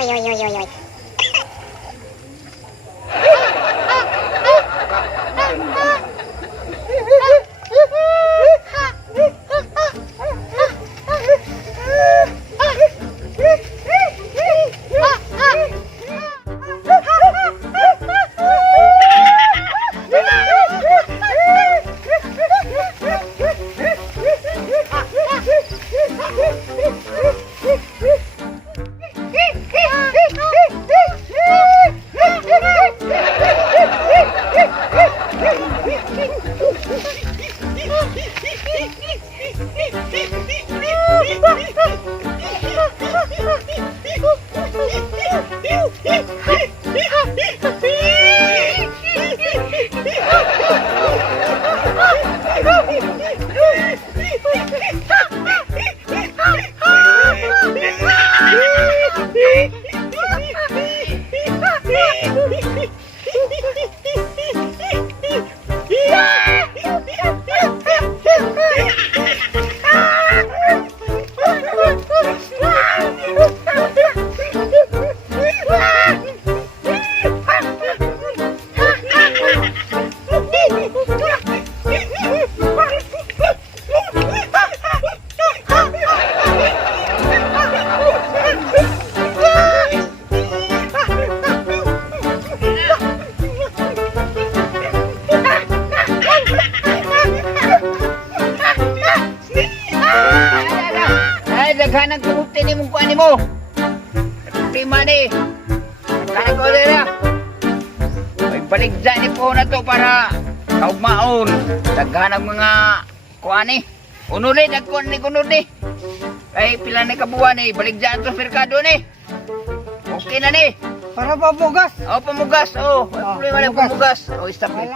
Oy, oy, oy, oy, oy. Daghanang kumutin ni mong kuha ni mo. Prima ni. Daghanang ko na. May baligza ni po na to para kaugmaon. Daghanang mga kuha ni. Unulit at kuha ni kunod ni. Ay pila ni kabuhan ni. Baligza to merkado ni. Okay na ni. Para pamugas. O pamugas. O. Problema na pamugas. O stop ni.